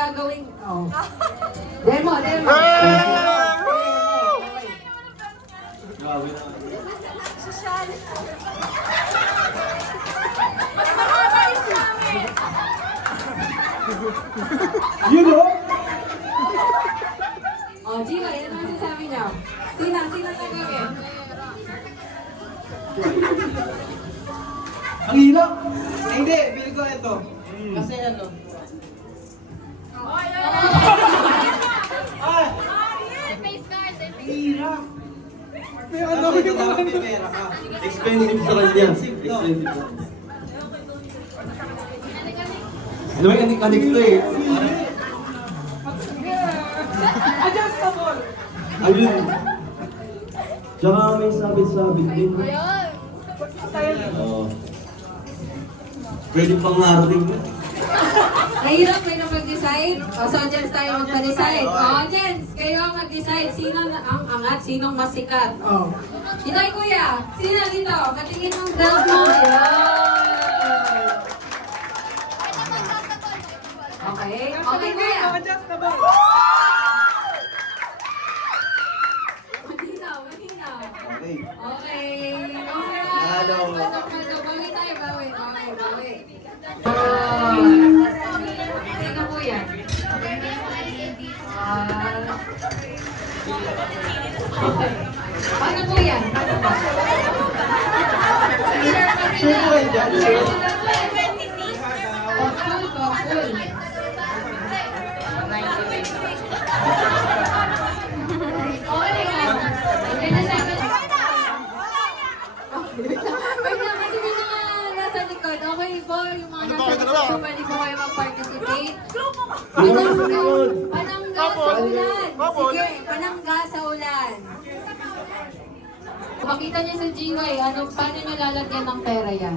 gagawin. Oh. Demo. Grabe na. Social. You know? Oh, Gio, yan ang sinasabi niyo. Sino gagawin? Ang hirap. Hindi, feel ko ito. Kasi ano. Hirap. May ano ko yung mga pera ka. Expensive sa kanya. Expensive sa kanya. Ano ba yung anik to eh? Adjustable. Ayun. Tsaka may sabit-sabit din. Oo. Pwede pang harding. Mahirap kayo na mag-decide. O, so, Jens tayo magpa-decide. O, Jens, kayo ang mag-decide. Sino ang angat? Sinong mas sikat? O. Dito ay kuya. Sino dito? Katingin ng belt mo. Ayan. Okay. Okay, kuya. Adjustable. Matinaw. Okay. Okay. Hello. Bawi tayo, bawi. Sino po yan? Paano po yan? Sure po yan dyan. Full. Okay lang. Wait lang, kasi may mga nasa likod. Okay po, yung mga nasa likod, pwede po kayo mag-participate. Panangga sa ulan. Sige, panangga sa ulan. Makita niyo sa GY, paano niyo lalagyan ng pera yan?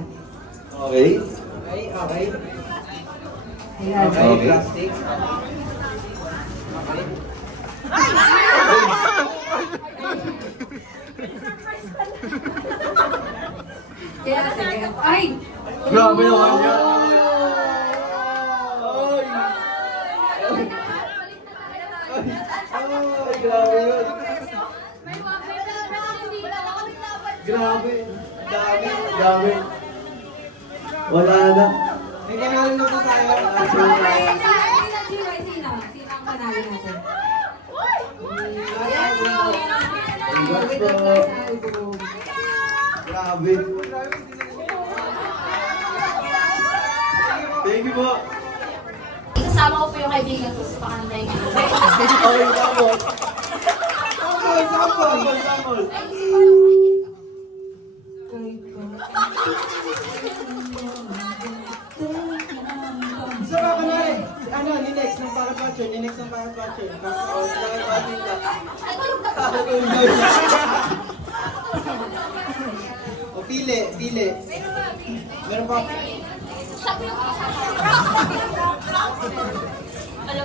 Okay. Okay. Ayan. Okay, Okay. plastic. Kaya, sige. Ay! Grabe naman yan. Ay, grabe yun. Grabe. Dami. Wala na. May kanalo na po tayo. Sino ang panalo natin? Grabe. Thank you po. Kasama ko po yung kaibigan ko sa pakanday ko. Okay, tapos. Tapos. Isa pa kunwari, ano, ni-next ng Parat Watcher. Tapos, o, pili. Meron pa.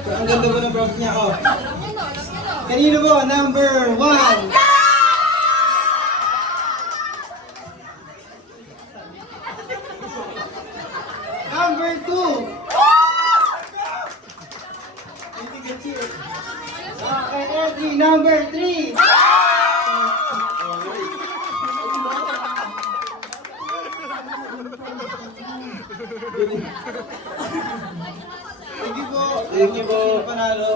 Ang ganda mo ng props niya, oh. Kanino po? Number 1. Number 2. Okay, Edri, number 3. Thank you po. Thank you po. Panalo.